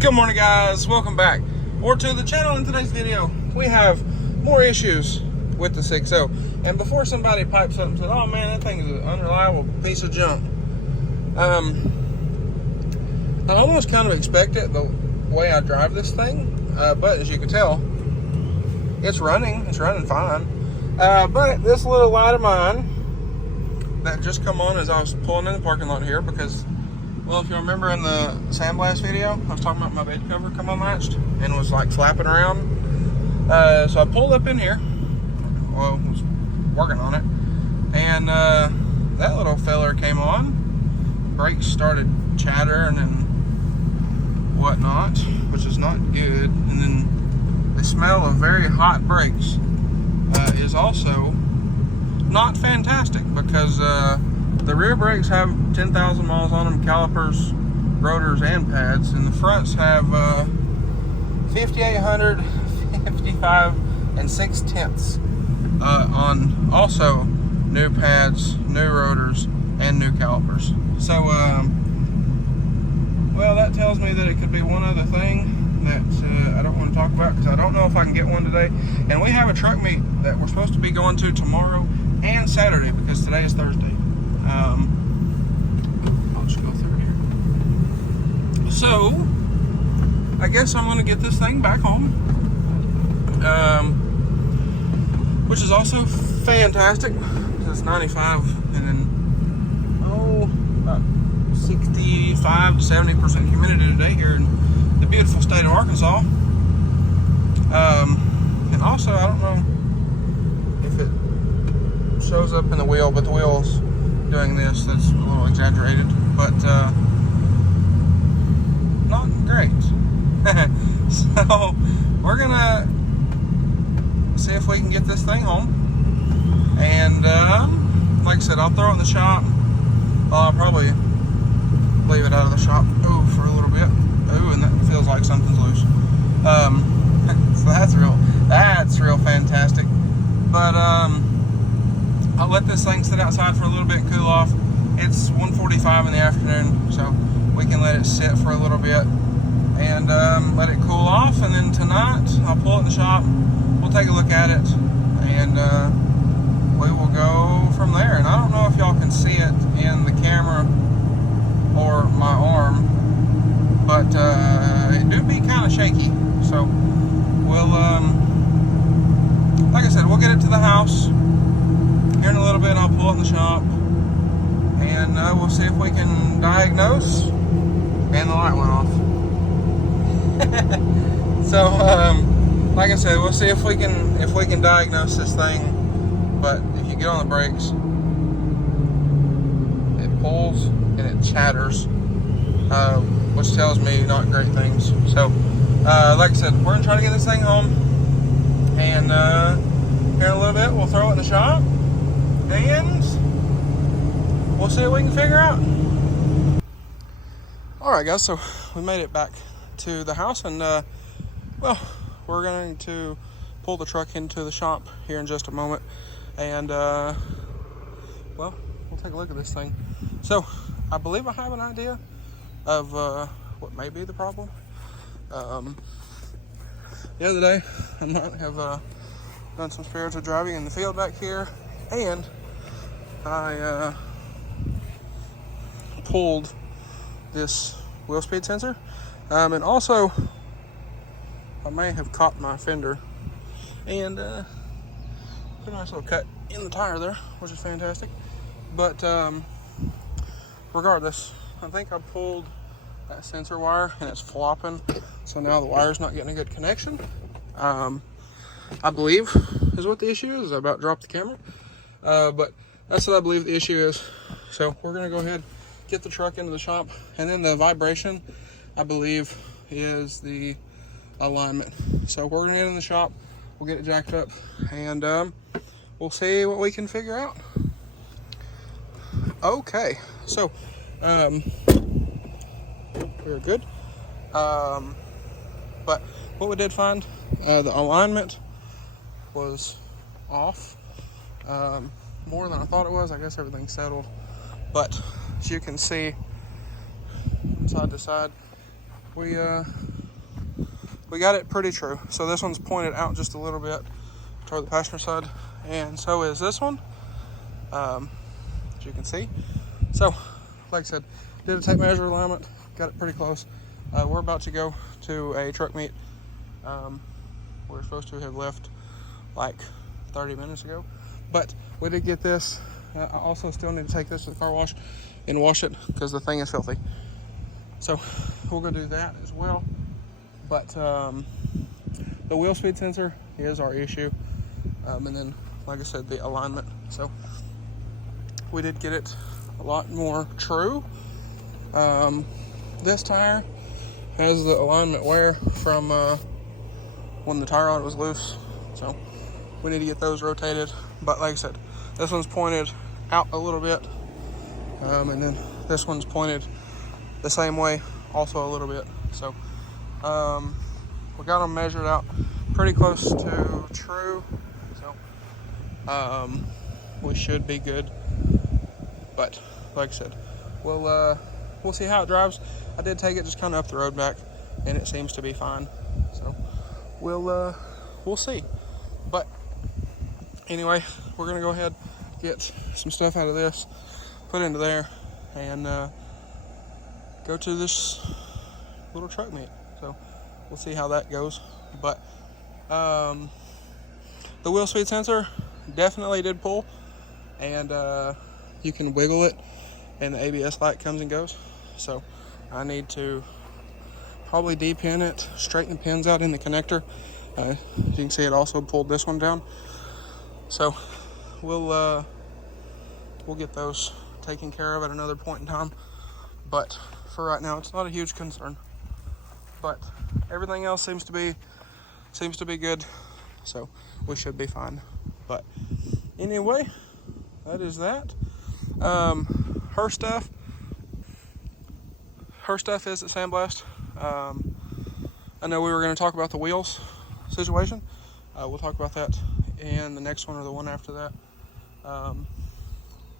Good morning, guys. Welcome back or to the channel. In today's video we have more issues with the 6.0, and before somebody pipes up and says, oh man, that thing is an unreliable piece of junk, I almost kind of expect it the way I drive this thing, but as you can tell, it's running fine. But this little light of mine that just come on as I was pulling in the parking lot here, because, well, if you remember in the sandblast video, I was talking about my bed cover come unlatched and was like flapping around. So I pulled up in here, well, was working on it, and that little feller came on. Brakes started chattering and whatnot, which is not good. And then the smell of very hot brakes is also not fantastic, because the rear brakes have 10,000 miles on them, calipers, rotors, and pads, and the fronts have 5,800, 55 and 6/10 on also new pads, new rotors, and new calipers. So, well, that tells me that it could be one other thing that I don't want to talk about, because I don't know if I can get one today. And we have a truck meet that we're supposed to be going to tomorrow and Saturday, because today is Thursday. I'll just go through here. So, I guess I'm going to get this thing back home, which is also fantastic, because it's 95 and then, about 65 to 70% humidity today here in the beautiful state of Arkansas. And also, I don't know if it shows up in the wheel, but the wheel's doing this, that's a little exaggerated, but not great. So we're gonna see if we can get this thing home, and like I said, I'll throw it in the shop. I'll probably leave it out of the shop for a little bit. And that feels like something's loose. So that's real fantastic. But I'll let this thing sit outside for a little bit and cool off. It's 1:45 in the afternoon, so we can let it sit for a little bit and let it cool off. And then tonight, I'll pull it in the shop. We'll take a look at it, and we will go from there. And I don't know if y'all can see it in the camera or my arm, but it do be kind of shaky. So we'll, like I said, we'll get it to the house. Here in a little bit, I'll pull it in the shop, and we'll see if we can diagnose. And the light went off. So, like I said, we'll see if we can diagnose this thing. But if you get on the brakes, it pulls and it chatters, which tells me not great things. So, like I said, we're gonna try to get this thing home, and here in a little bit, we'll throw it in the shop. And we'll see what we can figure out. Alright guys, so we made it back to the house, and well, we're going to pull the truck into the shop here in just a moment, and well, we'll take a look at this thing. So I believe I have an idea of what may be the problem. The other day I might have done some spiritual driving in the field back here, and I pulled this wheel speed sensor, and also I may have caught my fender and put a nice little cut in the tire there, which is fantastic. But regardless, I think I pulled that sensor wire and it's flopping, so now the wire's not getting a good connection. I believe is what the issue is. I about dropped the camera. But that's what I believe the issue is. So we're going to go ahead, get the truck into the shop, and then the vibration, I believe, is the alignment. So we're going to head in the shop, we'll get it jacked up, and we'll see what we can figure out. Okay, so we're good. But what we did find, the alignment was off. More than I thought it was. I guess everything's settled, but as you can see, side to side, we got it pretty true. So this one's pointed out just a little bit toward the passenger side, and so is this one, as you can see. So, like I said, did a tape measure alignment, got it pretty close. We're about to go to a truck meet. We're supposed to have left like 30 minutes ago, but we did get this. I also still need to take this to the car wash and wash it because the thing is filthy. So we'll go do that as well. But the wheel speed sensor is our issue, and then, like I said, the alignment. So we did get it a lot more true. This tire has the alignment wear from when the tire rod was loose, so we need to get those rotated. But like I said, this one's pointed out a little bit, and then this one's pointed the same way also a little bit. So we got them measured out pretty close to true, so we should be good. But like I said, we'll see how it drives. I did take it just kind of up the road back, and it seems to be fine. So we'll see. But anyway, we're gonna go ahead, get some stuff out of this, put into there, and go to this little truck meet. So we'll see how that goes. But the wheel speed sensor definitely did pull, and you can wiggle it and the ABS light comes and goes. So I need to probably de-pin it, straighten the pins out in the connector. As you can see, it also pulled this one down. So we'll get those taken care of at another point in time. But for right now, it's not a huge concern. But everything else seems to be good. So we should be fine. But anyway, that is that. Her stuff is at Sandblast. I know we were going to talk about the wheels situation. We'll talk about that in the next one or the one after that.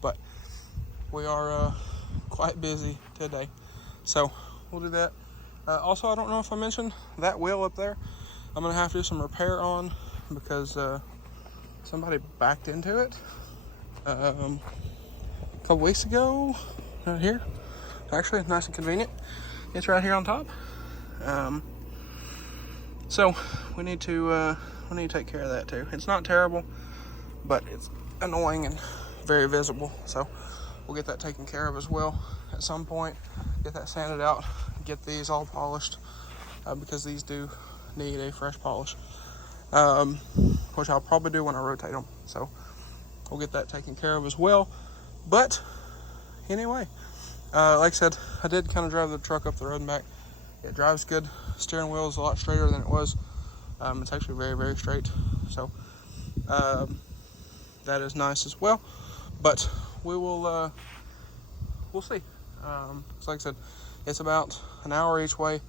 But we are quite busy today, so we'll do that. Also, I don't know if I mentioned that wheel up there, I'm going to have to do some repair on because somebody backed into it a couple weeks ago. Right here, actually, nice and convenient. It's right here on top. So we need to take care of that too. It's not terrible, but it's annoying and very visible. So we'll get that taken care of as well at some point. Get that sanded out. Get these all polished because these do need a fresh polish, which I'll probably do when I rotate them. So we'll get that taken care of as well. But anyway, like I said, I did kind of drive the truck up the road and back. It drives good. Steering wheel is a lot straighter than it was. It's actually very, very straight. So that is nice as well. But we will, we'll see. So like I said, it's about an hour each way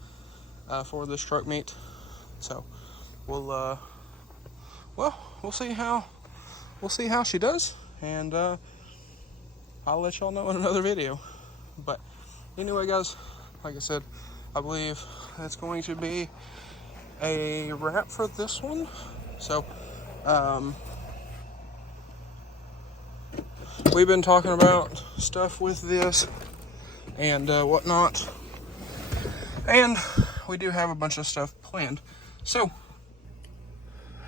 for this truck meet. So we'll see how she does, and I'll let y'all know in another video. But anyway, guys, like I said, I believe that's going to be a wrap for this one. So we've been talking about stuff with this and whatnot, and we do have a bunch of stuff planned. So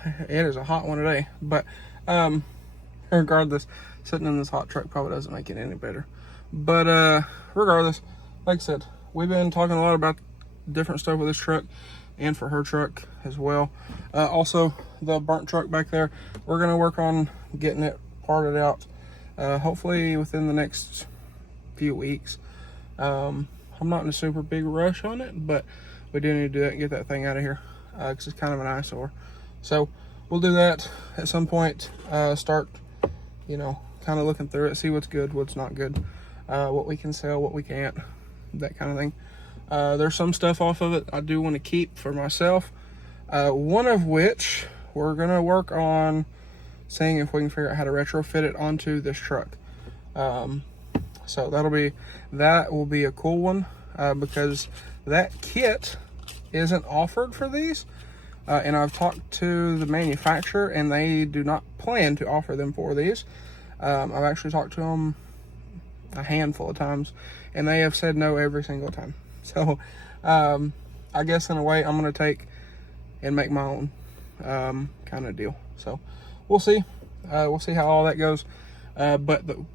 it is a hot one today, but regardless, sitting in this hot truck probably doesn't make it any better. But regardless, like I said, we've been talking a lot about different stuff with this truck and for her truck as well. Also, the burnt truck back there, we're going to work on getting it parted out, hopefully within the next few weeks. I'm not in a super big rush on it, but we do need to do that and get that thing out of here because it's kind of an eyesore. So we'll do that at some point. Start, kind of looking through it, see what's good, what's not good, what we can sell, what we can't, that kind of thing. There's some stuff off of it I do want to keep for myself, one of which we're going to work on seeing if we can figure out how to retrofit it onto this truck. So that will be a cool one, because that kit isn't offered for these. And I've talked to the manufacturer, and they do not plan to offer them for these. I've actually talked to them a handful of times, and they have said no every single time. So I guess in a way I'm going to take and make my own kind of deal. So we'll see. We'll see how all that goes. But the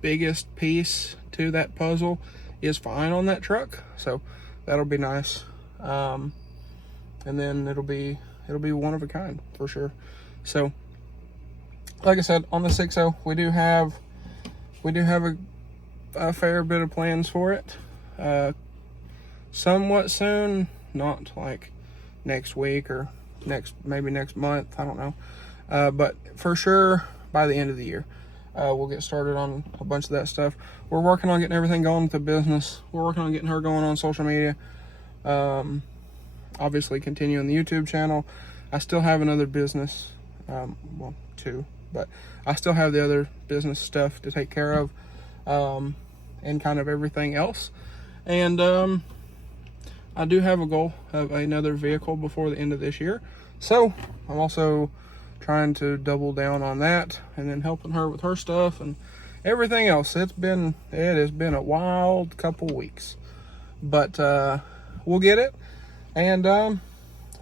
biggest piece to that puzzle is fine on that truck, so that'll be nice. And then it'll be one of a kind for sure. So like I said, on the 6.0 we do have a fair bit of plans for it. Somewhat soon, not like next week or maybe next month, I don't know. But for sure by the end of the year, we'll get started on a bunch of that stuff. We're working on getting everything going with the business. We're working on getting her going on social media. Obviously continuing the YouTube channel. I still have another business, well, two, but I still have the other business stuff to take care of, and kind of everything else. And I do have a goal of another vehicle before the end of this year. So I'm also trying to double down on that, and then helping her with her stuff and everything else. It has been a wild couple weeks, but we'll get it. And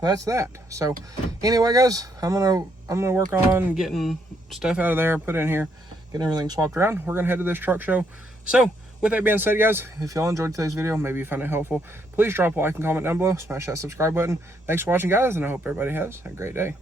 that's that. So anyway, guys, I'm gonna work on getting stuff out of there, put it in here, getting everything swapped around. We're gonna head to this truck show. So with that being said, guys, if y'all enjoyed today's video, maybe you found it helpful, please drop a like and comment down below. Smash that subscribe button. Thanks for watching, guys, and I hope everybody has a great day.